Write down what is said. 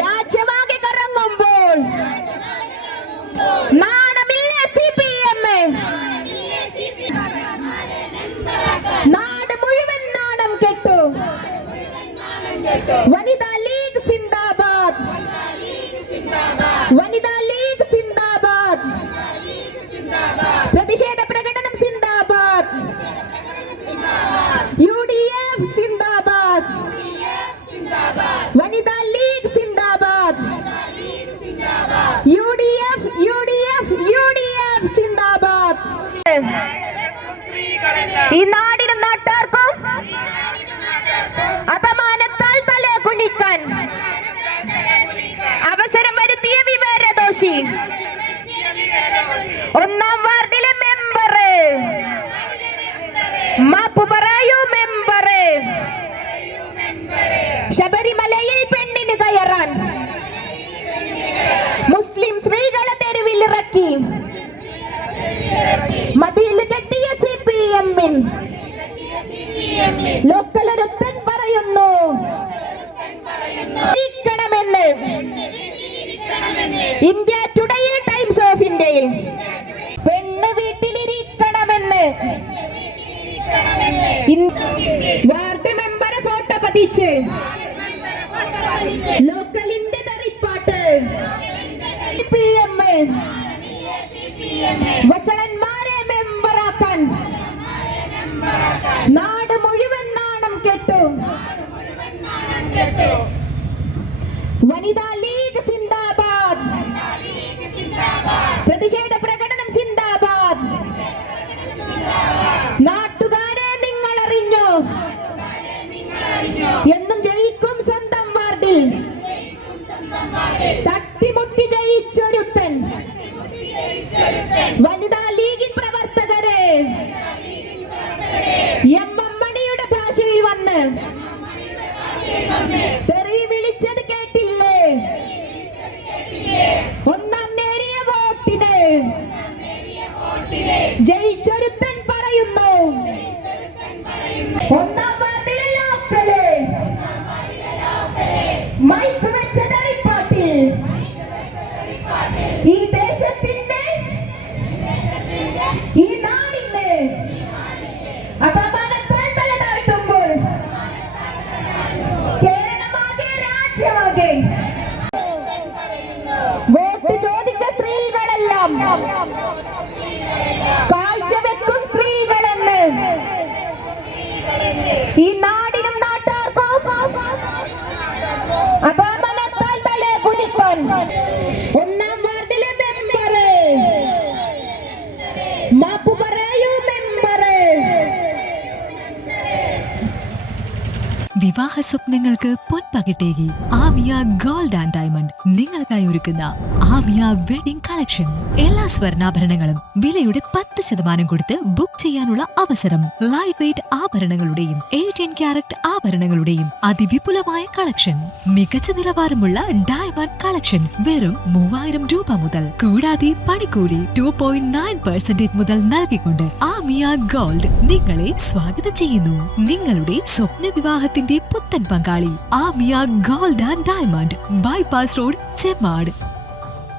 രാജ്യമാകെ കറങ്ങുമ്പോൾ നാണമില്ല CPM. നാട് മുഴുവൻ നാണം കെട്ടു. വനിതാ ലീഗ് സിന്ദാബാദ്, വനിതാ ലീഗ് സിന്ദാബാദ്, പ്രതിഷേധ പ്രകടനം സിന്ദാബാദ്, UDF സിന്ദാബാദ്, വനിതാ ലീഗ് സിന്ദാബാദ്, UDF സിന്ദാബാദ്. ഈ നാടിനും നാട്ടാർക്കും അപമാനത്താൽ തല കുനിക്കാൻ അവസരം വരുത്തിയ വിവരദോഷി ഒന്നാം വാർഡിലെ മെമ്പർ, മാപ്പ് പറയൂ മെമ്പർ. ശബരിമലയിൽ പെണ്ണിന് കയറാൻ മുസ്ലിം സ്ത്രീകളെ തെരുവിലിറക്കി മതിൽ കെട്ടിയ CPM. ലോക്കലൊരുത്തൻ പറയുന്നു ഇരിക്കണമെന്ന്. ഇന്ത്യ ടുഡേയിൽ, ടൈംസ് ഓഫ് ഇന്ത്യയിൽ പെണ്ണ് വീട്ടിലിരിക്കണമെന്ന് വാർഡ് മെമ്പറെ ഫോട്ടോ പതിച്ച് ലോക്കലിന്റെ തെറിപ്പാട്ട് CPM വഷളന്മാരെ മെമ്പറാക്കാൻ നാട് മുഴുവൻ നാണം കെട്ടു. വനിതാ ലീഗ് സിന്ദാബാദ്, പ്രതിഷേധ പ്രകടനം സിന്ദാബാദ്. നാട്ടുകാരെ നിങ്ങൾ അറിഞ്ഞോ, എന്നും ജയിക്കും സ്വന്തം വാർഡിൽ. തട്ടിമുട്ടി ജയിച്ചൊരുത്തൻ വനിതാ ലീഗിൻ പ്രവർത്തകരെ MM മണിയുടെ ഭാഷയിൽ വന്ന് തെറി വിളിച്ചത് കേട്ടില്ലേ? ഒന്നാം നേരിയ വോട്ടിന് ജയിച്ചൊരുത്തൻ പറയുന്നു ഒന്നാം വാർഡിലെ ലോക്കല് മൈക്ക് വെച്ച തെറിപ്പാട്ടിൽ ഈ ദേശത്തിന്റെ, ഈ നാടിന്റെ അപമാനത്താൽ തല താഴ്ത്തുമ്പോൾ കേരളമാകെ, രാജ്യമാകെ വോട്ട് ചോദിച്ച സ്ത്രീകളെല്ലാം കാഴ്ചവെക്കും സ്ത്രീകളെന്ന് ഈ നാടിനും നാട്ടാർക്കും അപമാനത്താൽ തല കുനിക്കാൻ ഒന്നാം വാർഡിലെ മെമ്പർ, മാപ്പ് പറയൂ മെമ്പർ. വിവാഹ സ്വപ്നങ്ങൾക്ക് പൊൻപകിട്ടേകി ആമിയ ഗോൾഡ് ആൻഡ് ഡയമണ്ട് നിങ്ങൾക്കായി ഒരുക്കുന്ന ആമിയ വെഡിംഗ് കളക്ഷൻ. എല്ലാ സ്വർണ്ണാഭരണങ്ങളും വിലയുടെ 10% കൊടുത്ത് ബുക്ക് ചെയ്യാനുള്ള അവസരം. ലൈറ്റ് വെയ്റ്റ് ആഭരണങ്ങളുടെയും 18 കാരറ്റ് ആഭരണങ്ങളുടെയും അതിവിപുലമായ കളക്ഷൻ. മികച്ച നിലവാരമുള്ള ഡയമണ്ട് കളക്ഷൻ വെറും 3000 രൂപ മുതൽ. കൂടാതെ പണിക്കൂലി 2.9% മുതൽ നൽകിക്കൊണ്ട് ആമിയ ഗോൾഡ് നിങ്ങളെ സ്വാഗതം ചെയ്യുന്നു. നിങ്ങളുടെ സ്വപ്ന വിവാഹത്തിന്റെ പുത്തൻ പങ്കാളി Amiya gold and diamond, bypass road, Chemmad.